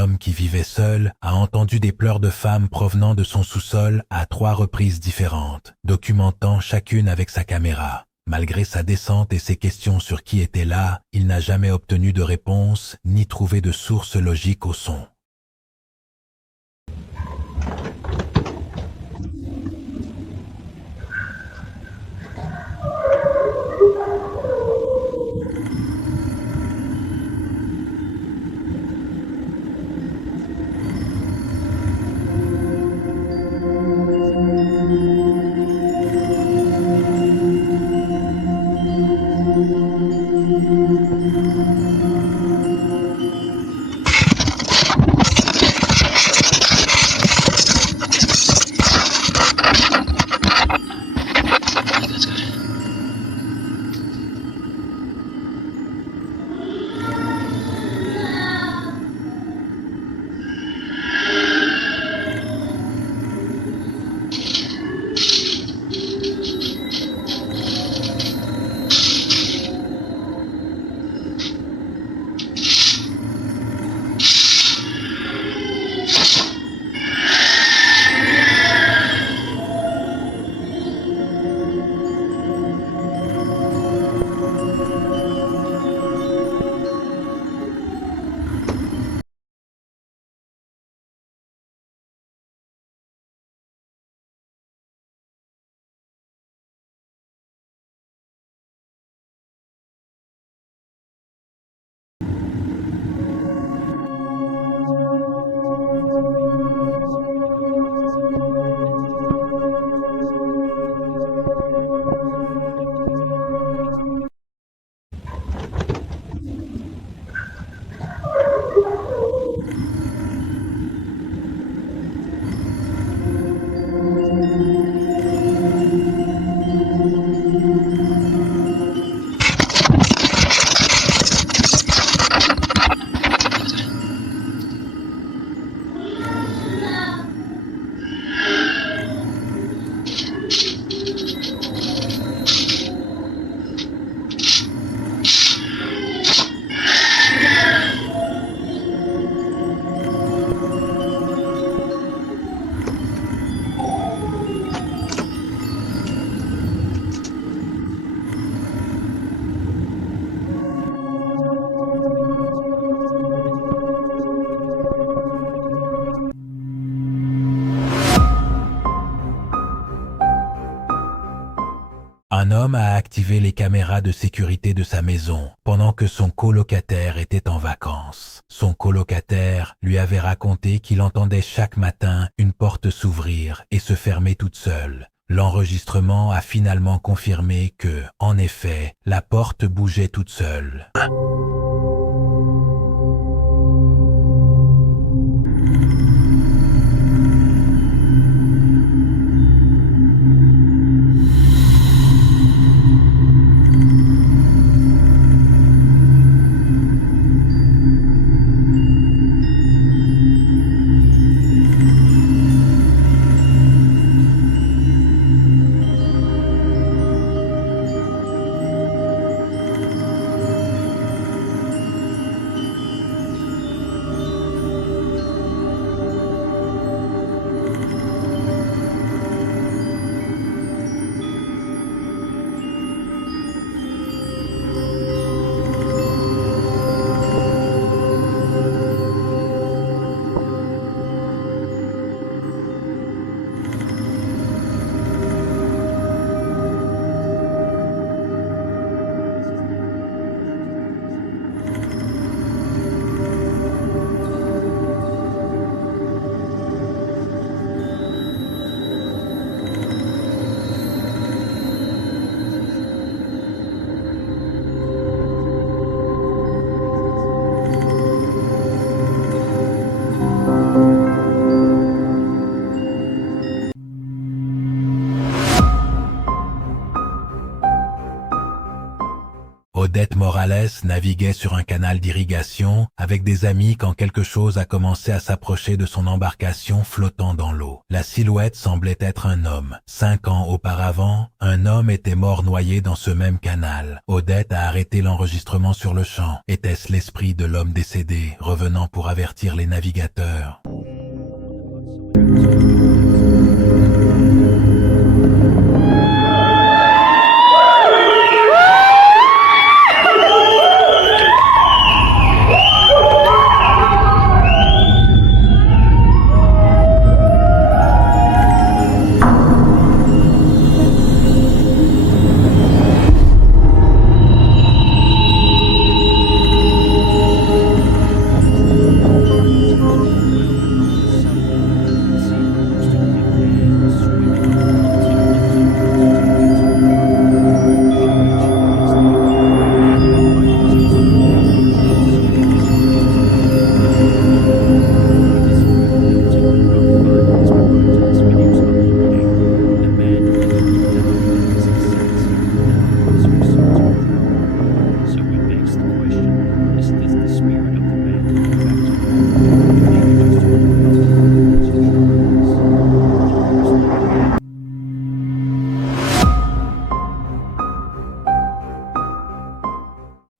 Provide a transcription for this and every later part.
homme qui vivait seul a entendu des pleurs de femmes provenant de son sous-sol à 3 reprises différentes, documentant chacune avec sa caméra. Malgré sa descente et ses questions sur qui était là, il n'a jamais obtenu de réponse ni trouvé de source logique au son. Un homme a activé les caméras de sécurité de sa maison pendant que son colocataire était en vacances. Son colocataire lui avait raconté qu'il entendait chaque matin une porte s'ouvrir et se fermer toute seule. L'enregistrement a finalement confirmé que, en effet, la porte bougeait toute seule. Odette Morales naviguait sur un canal d'irrigation avec des amis quand quelque chose a commencé à s'approcher de son embarcation flottant dans l'eau. La silhouette semblait être un homme. 5 ans auparavant, un homme était mort noyé dans ce même canal. Odette a arrêté l'enregistrement sur le champ. Était-ce l'esprit de l'homme décédé revenant pour avertir les navigateurs?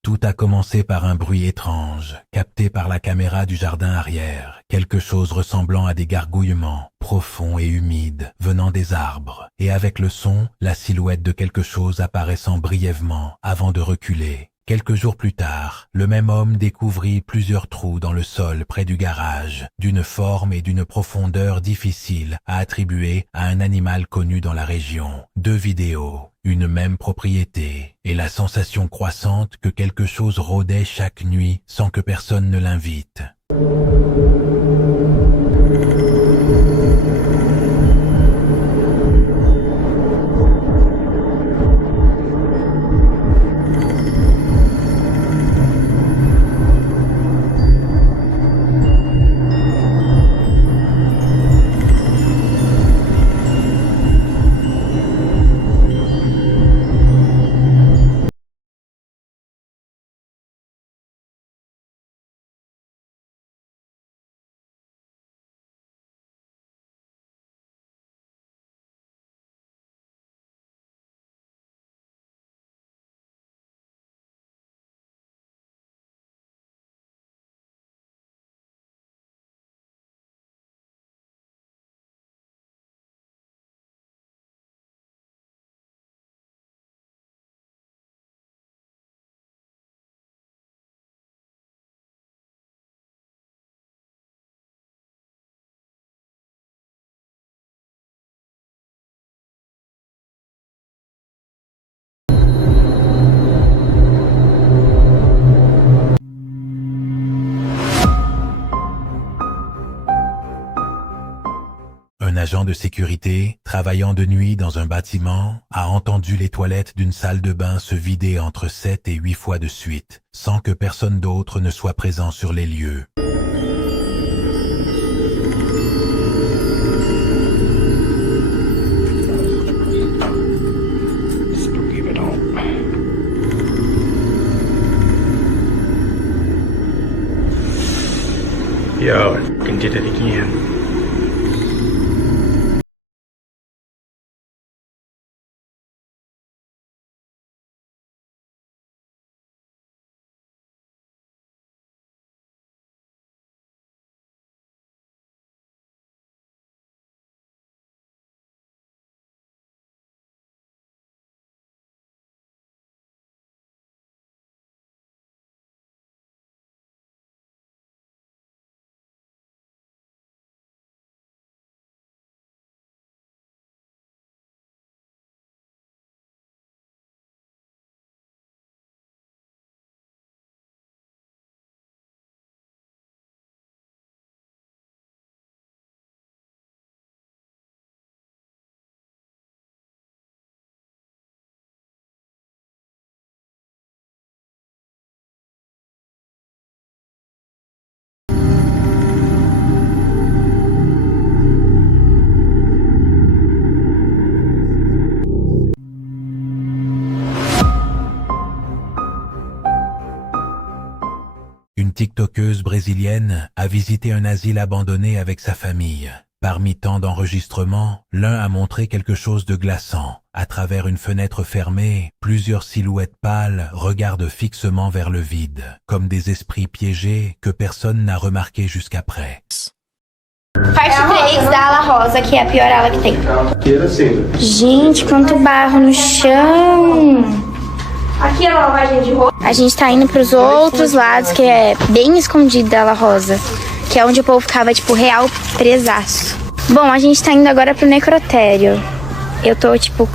Tout a commencé par un bruit étrange, capté par la caméra du jardin arrière, quelque chose ressemblant à des gargouillements, profonds et humides, venant des arbres, et avec le son, la silhouette de quelque chose apparaissant brièvement, avant de reculer. Quelques jours plus tard, le même homme découvrit plusieurs trous dans le sol près du garage, d'une forme et d'une profondeur difficiles à attribuer à un animal connu dans la région. 2 vidéos, une même propriété, et la sensation croissante que quelque chose rôdait chaque nuit sans que personne ne l'invite. Un agent de sécurité, travaillant de nuit dans un bâtiment, a entendu les toilettes d'une salle de bain se vider entre 7 et 8 fois de suite, sans que personne d'autre ne soit présent sur les lieux. Yo, fucking did it again. TikTokeuse brésilienne a visité un asile abandonné avec sa famille. Parmi tant d'enregistrements, l'un a montré quelque chose de glaçant. À travers une fenêtre fermée, plusieurs silhouettes pâles regardent fixement vers le vide, comme des esprits piégés que personne n'a remarqué jusqu'après. Parte 3 da ala rosa, que é a pior ala que tem. Gente, quanto barro no chão. Aqui é a lavagem de roupa. A gente tá indo pros outros lados, que é bem escondido da ala rosa. Que é onde o povo ficava, tipo, real presaço. Bom, a gente tá indo agora pro necrotério. Eu tô, tipo...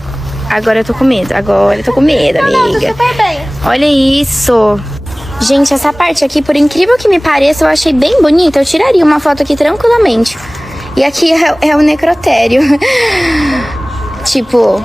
Agora eu tô com medo. Agora eu tô com medo, amiga. Não, tô super bem. Olha isso. Gente, essa parte aqui, por incrível que me pareça, eu achei bem bonita. Eu tiraria uma foto aqui tranquilamente. E aqui é o necrotério. Tipo...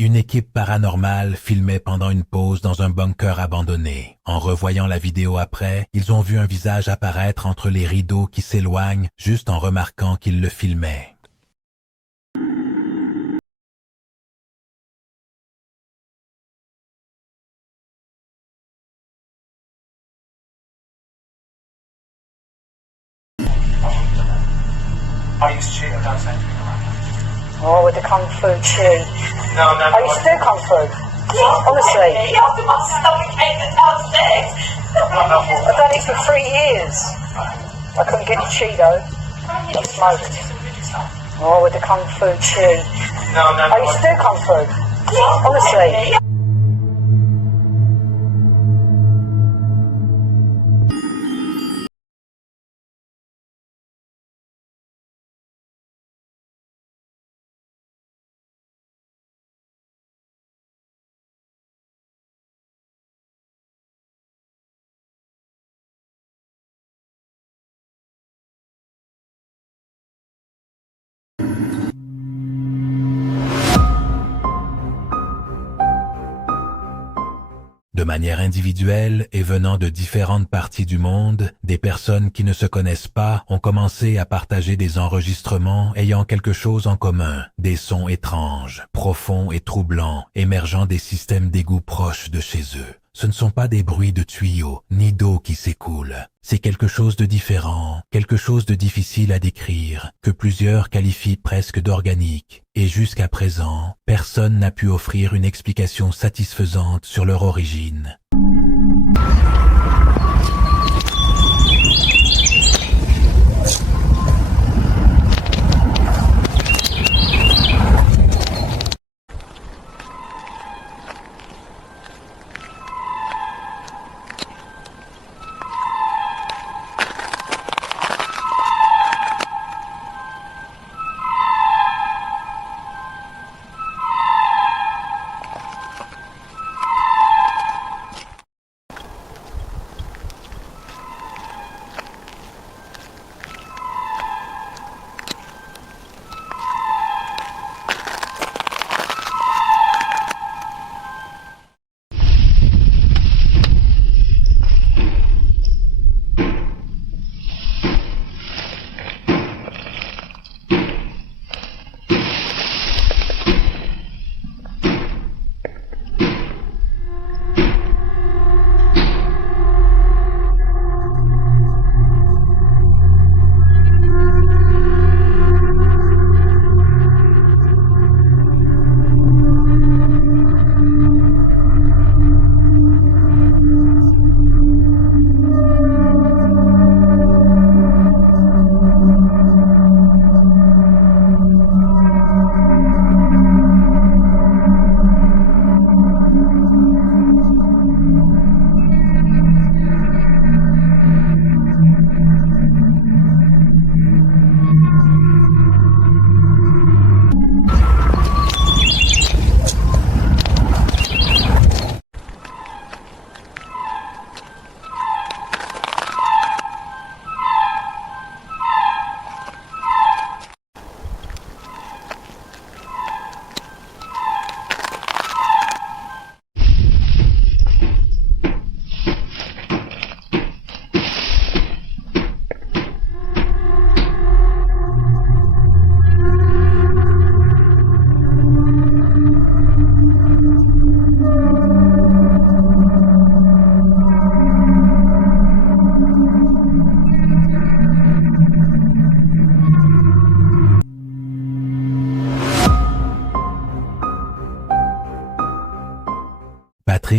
Une équipe paranormale filmait pendant une pause dans un bunker abandonné. En revoyant la vidéo après, ils ont vu un visage apparaître entre les rideaux qui s'éloignent juste en remarquant qu'ils le filmaient. I used to cheat at dancing. Oh, with the kung fu shoe. No, no. I used to do kung fu. Honestly. I've I've done it for 3 years. I couldn't get the Cheeto. I smoked. Oh, with the kung fu shoe. No, no. I used to do kung fu. Honestly. De manière individuelle et venant de différentes parties du monde, des personnes qui ne se connaissent pas ont commencé à partager des enregistrements ayant quelque chose en commun, des sons étranges, profonds et troublants, émergeant des systèmes d'égout proches de chez eux. Ce ne sont pas des bruits de tuyaux, ni d'eau qui s'écoule. C'est quelque chose de différent, quelque chose de difficile à décrire, que plusieurs qualifient presque d'organique. Et jusqu'à présent, personne n'a pu offrir une explication satisfaisante sur leur origine.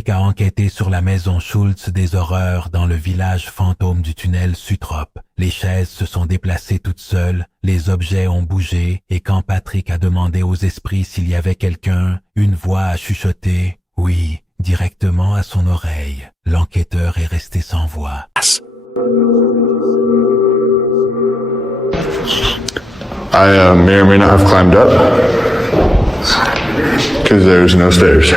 Patrick a enquêté sur la maison Schultz des horreurs dans le village fantôme du tunnel Sutrop. Les chaises se sont déplacées toutes seules, les objets ont bougé, et quand Patrick a demandé aux esprits s'il y avait quelqu'un, une voix a chuchoté « oui » directement à son oreille. L'enquêteur est resté sans voix. I may or may not have climbed up because there's no stairs.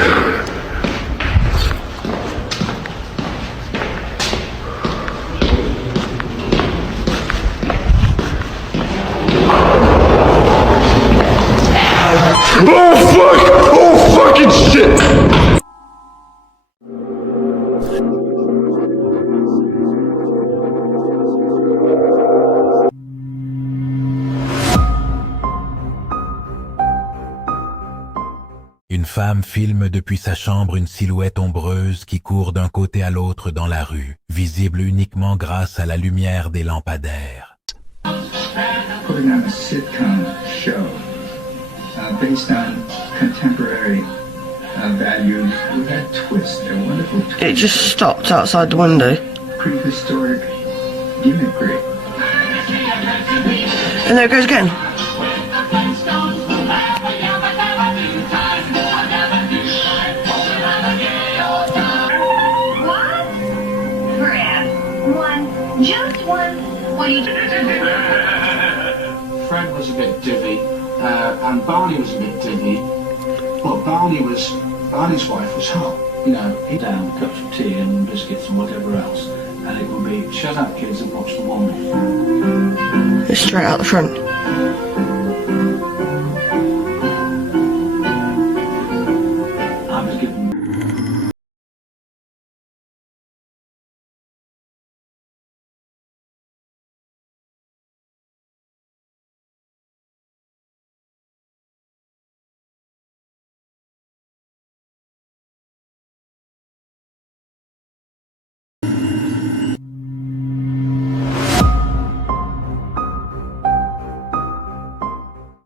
Oh fuck! Oh fucking shit! Une femme filme depuis sa chambre une silhouette ombreuse qui court d'un côté à l'autre dans la rue, visible uniquement grâce à la lumière des lampadaires. Putting on a sitcom show based on contemporary values with that twist, a wonderful twist. It just stopped outside the window. Prehistoric gimmickry. And there it goes again. Just one. What do you do? Fred was a bit divvy, and Barney was a bit divvy, but Barney's wife was hot. You know, he'd down cups of tea and biscuits and whatever else, and it would be shut up kids and watch the woman. It's straight out the front. I was given.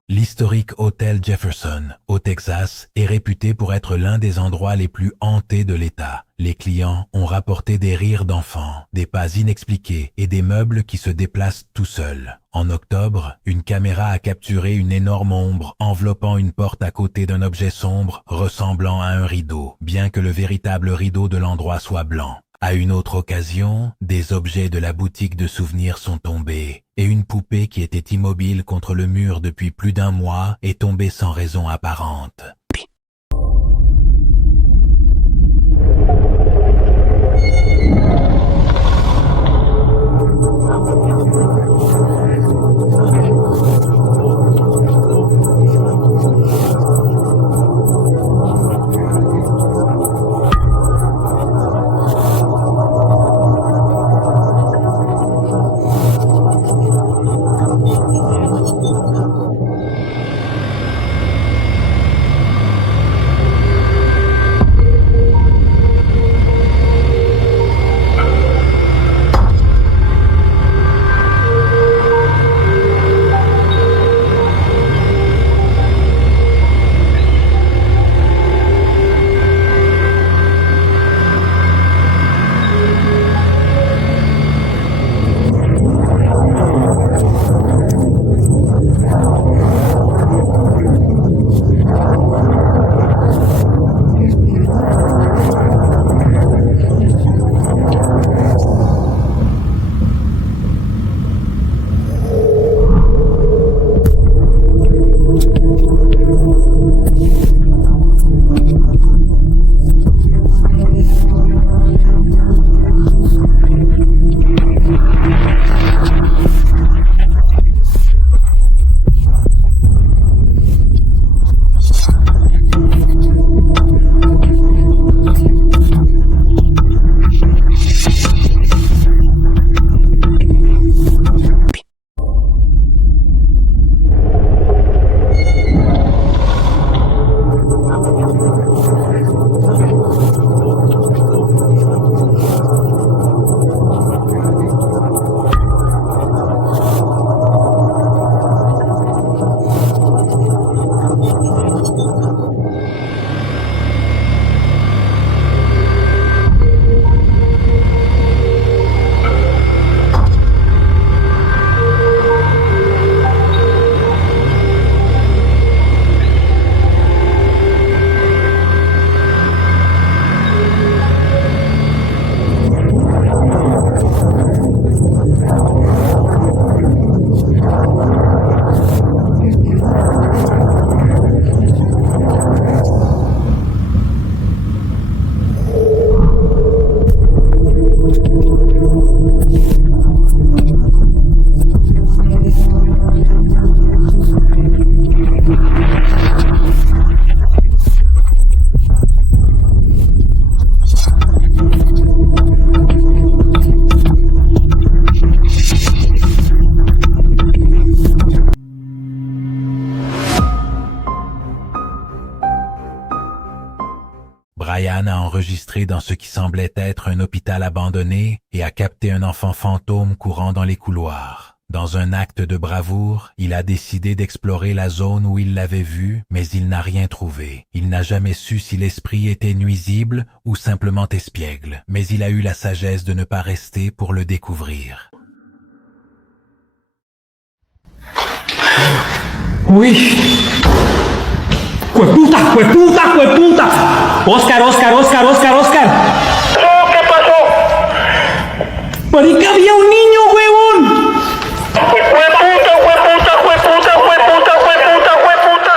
L'historique hôtel Jefferson, au Texas, est réputé pour être l'un des endroits les plus hantés de l'État. Les clients ont rapporté des rires d'enfants, des pas inexpliqués et des meubles qui se déplacent tout seuls. En octobre, une caméra a capturé une énorme ombre enveloppant une porte à côté d'un objet sombre ressemblant à un rideau, bien que le véritable rideau de l'endroit soit blanc. À une autre occasion, des objets de la boutique de souvenirs sont tombés et une poupée qui était immobile contre le mur depuis plus d'un mois est tombée sans raison apparente. Ryan a enregistré dans ce qui semblait être un hôpital abandonné et a capté un enfant fantôme courant dans les couloirs. Dans un acte de bravoure, il a décidé d'explorer la zone où il l'avait vu, mais il n'a rien trouvé. Il n'a jamais su si l'esprit était nuisible ou simplement espiègle, mais il a eu la sagesse de ne pas rester pour le découvrir. Uy. ¡Jueputa! ¡Jueputa! ¡Jueputa! ¡Oscar, Oscar, Oscar, Oscar, Oscar! ¿Qué pasó? ¡Marica, había un niño, huevón! ¡Jueputa, jueputa, jueputa, jueputa, jueputa, jueputa!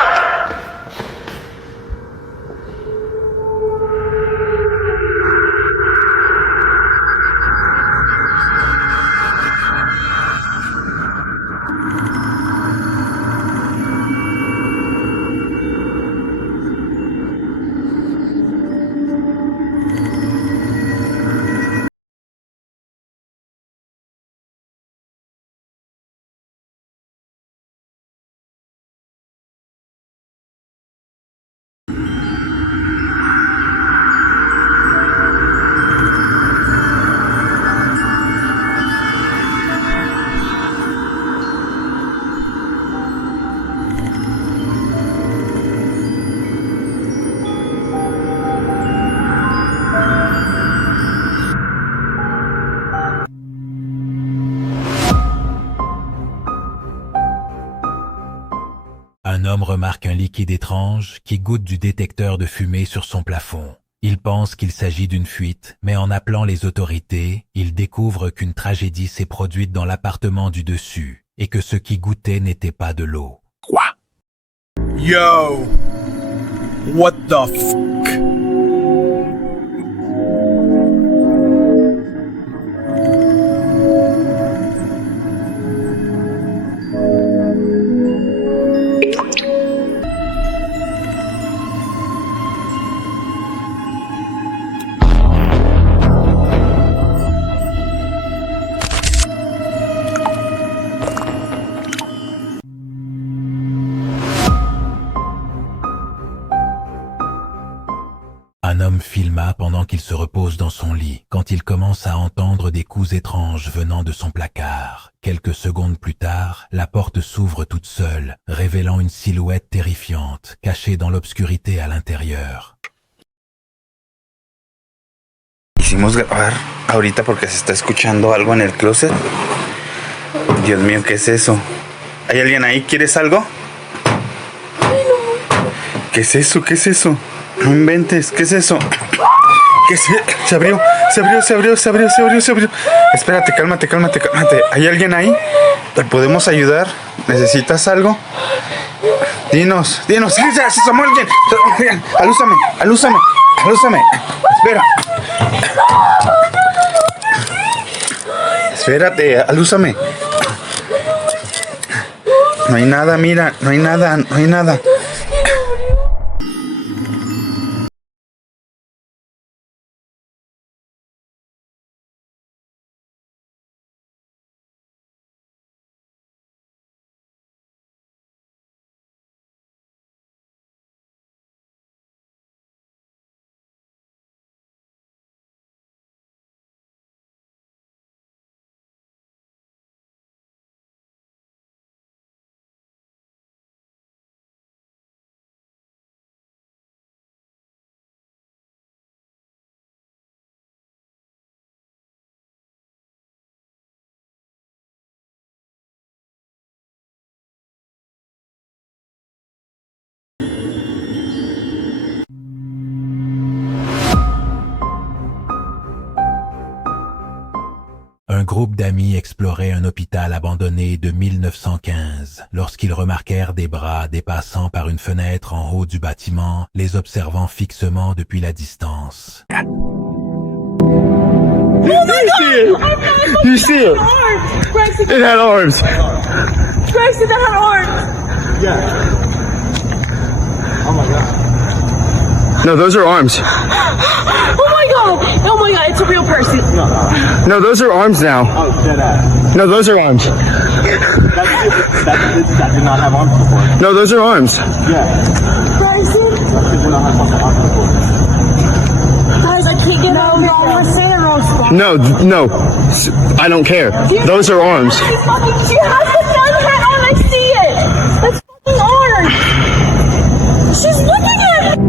Un homme remarque un liquide étrange qui goûte du détecteur de fumée sur son plafond. Il pense qu'il s'agit d'une fuite, mais en appelant les autorités, il découvre qu'une tragédie s'est produite dans l'appartement du dessus et que ce qui goûtait n'était pas de l'eau. Quoi? Yo! What the fuck? Un homme filma pendant qu'il se repose dans son lit, quand il commence à entendre des coups étranges venant de son placard. Quelques secondes plus tard, la porte s'ouvre toute seule, révélant une silhouette terrifiante, cachée dans l'obscurité à l'intérieur. Quisimos grabar ahorita porque se está escuchando algo en el closet. Dios mío, ¿qué es eso? ¿Hay alguien ahí? ¿Quieres algo? ¿Qué es eso? ¿Qué es eso? No inventes, ¿qué es eso? ¿Qué es? Se abrió. Espérate, cálmate. ¿Hay alguien ahí? ¿Te podemos ayudar? ¿Necesitas algo? Dinos. ¡Se asomó alguien! ¡Alúzame! Espera. Espérate, alúzame. No hay nada, mira, no hay nada. Un groupe d'amis explorait un hôpital abandonné de 1915 lorsqu'ils remarquèrent des bras dépassant par une fenêtre en haut du bâtiment, les observant fixement depuis la distance. You see it? It had arms. Gracie, that had arms. Yeah. Oh my god. No, those are arms. Oh my god, it's a real person. No, those are arms now. Oh, dead ass. No, those are arms. That did not have arms before. No, those are arms. Yeah. That did not have arms before. No, no. I don't care. Those are arms. She has the gun hat on, I see it! That's fucking orange! She's looking at it!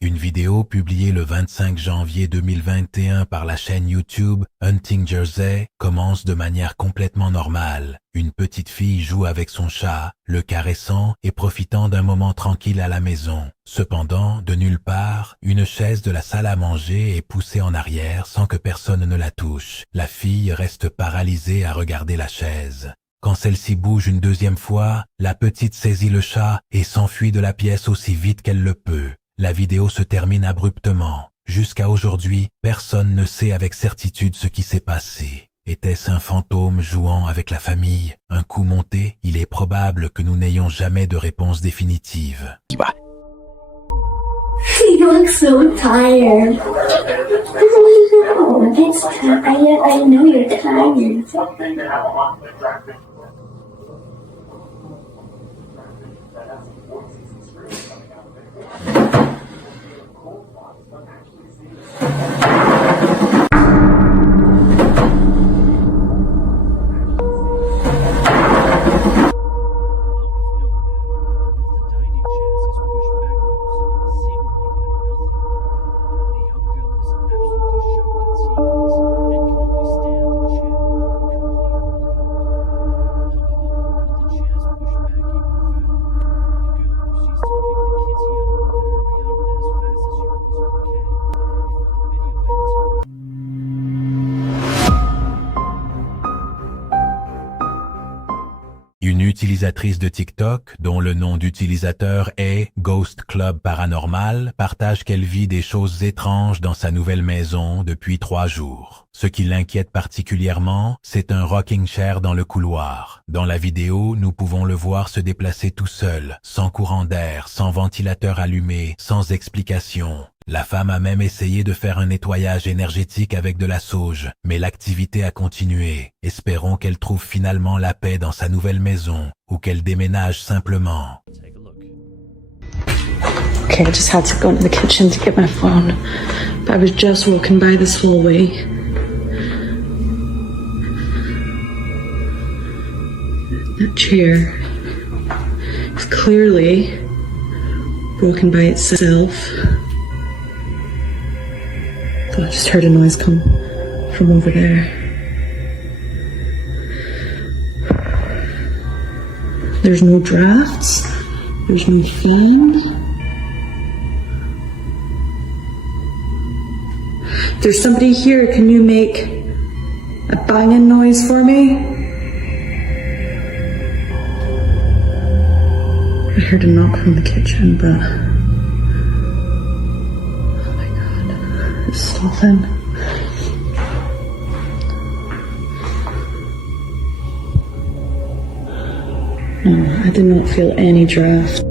Une vidéo publiée le 25 janvier 2021 par la chaîne YouTube Hunting Jersey commence de manière complètement normale. Une petite fille joue avec son chat, le caressant et profitant d'un moment tranquille à la maison. Cependant, de nulle part, une chaise de la salle à manger est poussée en arrière sans que personne ne la touche. La fille reste paralysée à regarder la chaise. Quand celle-ci bouge une deuxième fois, la petite saisit le chat et s'enfuit de la pièce aussi vite qu'elle le peut. La vidéo se termine abruptement. Jusqu'à aujourd'hui, personne ne sait avec certitude ce qui s'est passé. Était-ce un fantôme jouant avec la famille? Un coup monté? Il est probable que nous n'ayons jamais de réponse définitive. You look so tired. No, it's I know you're tired. Une utilisatrice de TikTok, dont le nom d'utilisateur est Ghost Club Paranormal, partage qu'elle vit des choses étranges dans sa nouvelle maison depuis 3 jours. Ce qui l'inquiète particulièrement, c'est un rocking chair dans le couloir. Dans la vidéo, nous pouvons le voir se déplacer tout seul, sans courant d'air, sans ventilateur allumé, sans explication. La femme a même essayé de faire un nettoyage énergétique avec de la sauge, mais l'activité a continué. Espérons qu'elle trouve finalement la paix dans sa nouvelle maison, ou qu'elle déménage simplement. Okay, I just had to go into the kitchen to get my phone. But I was just walking by this hallway. That chair is clearly broken by itself. I just heard a noise come from over there. There's no drafts. There's no fan. There's somebody here. Can you make a banging noise for me? I heard a knock from the kitchen, but nothing. No, I did not feel any draft.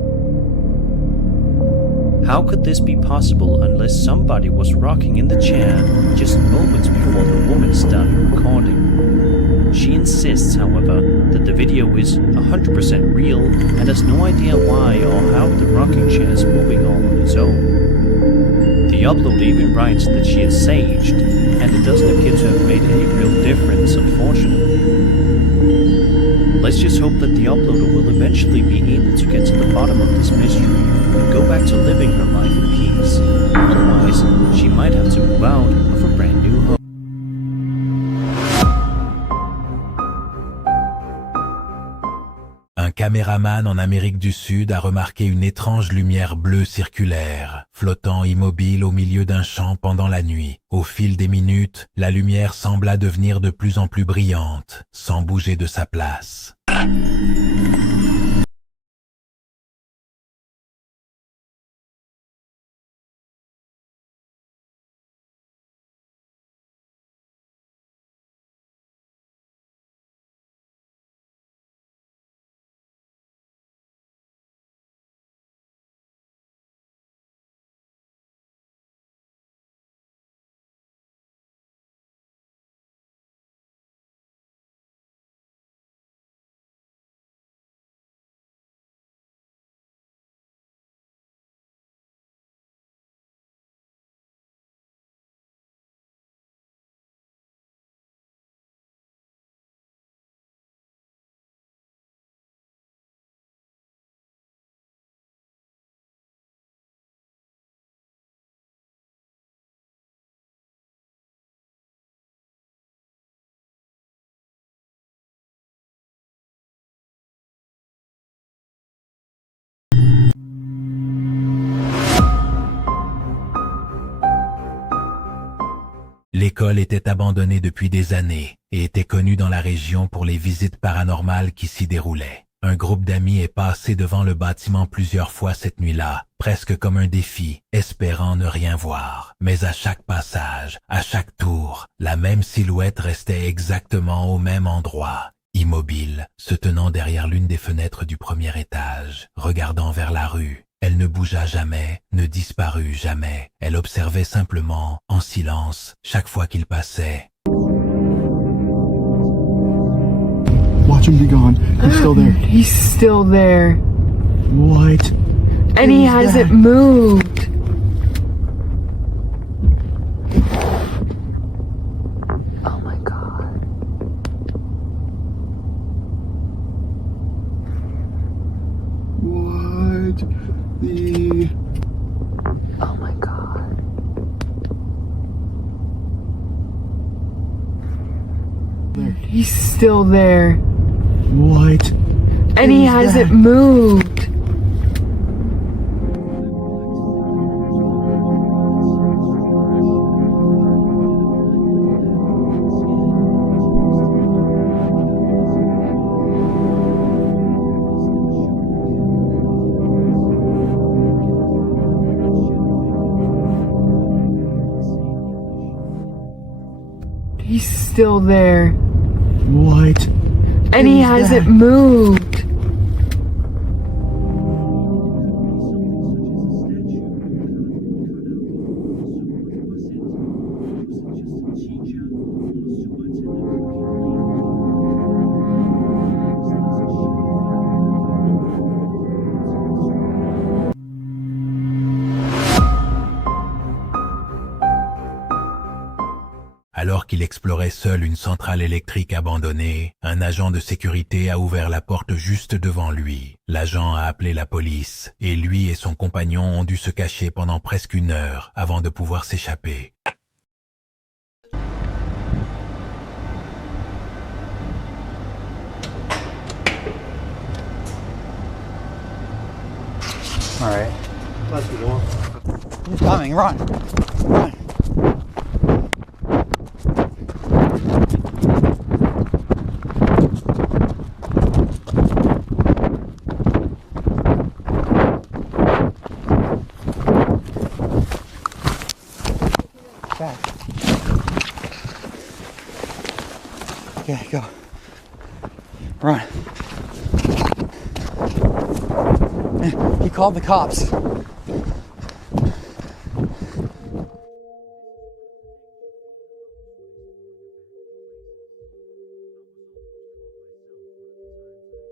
How could this be possible unless somebody was rocking in the chair just moments before the woman started recording? She insists, however, that the video is 100% real and has no idea why or how the rocking chair is moving all on its own. The uploader even writes that she is saged, and it doesn't appear to have made any real difference, unfortunately. Let's just hope that the uploader will eventually be able to get to the bottom of this mystery and go back to living her life in peace. Otherwise, she might have to move out of a brand new home. Un caméraman en Amérique du Sud a remarqué une étrange lumière bleue circulaire, flottant immobile au milieu d'un champ pendant la nuit. Au fil des minutes, la lumière sembla devenir de plus en plus brillante, sans bouger de sa place. L'école était abandonnée depuis des années et était connue dans la région pour les visites paranormales qui s'y déroulaient. Un groupe d'amis est passé devant le bâtiment plusieurs fois cette nuit-là, presque comme un défi, espérant ne rien voir. Mais à chaque passage, à chaque tour, la même silhouette restait exactement au même endroit, immobile, se tenant derrière l'une des fenêtres du premier étage, regardant vers la rue. Elle ne bougea jamais, ne disparut jamais. Elle observait simplement, en silence, chaque fois qu'il passait. Watch him be gone. He's still there. He's still there. What? And he hasn't moved. Oh my god. What the... Oh my god. He's still there. What? And he hasn't moved. He's still there. What? And he hasn't moved. Alors qu'il explorait seul une centrale électrique abandonnée, un agent de sécurité a ouvert la porte juste devant lui. L'agent a appelé la police et lui et son compagnon ont dû se cacher pendant presque 1 heure avant de pouvoir s'échapper. All right. Close the door. He's coming. Run. Run. Back. Okay, go. Run. He called the cops.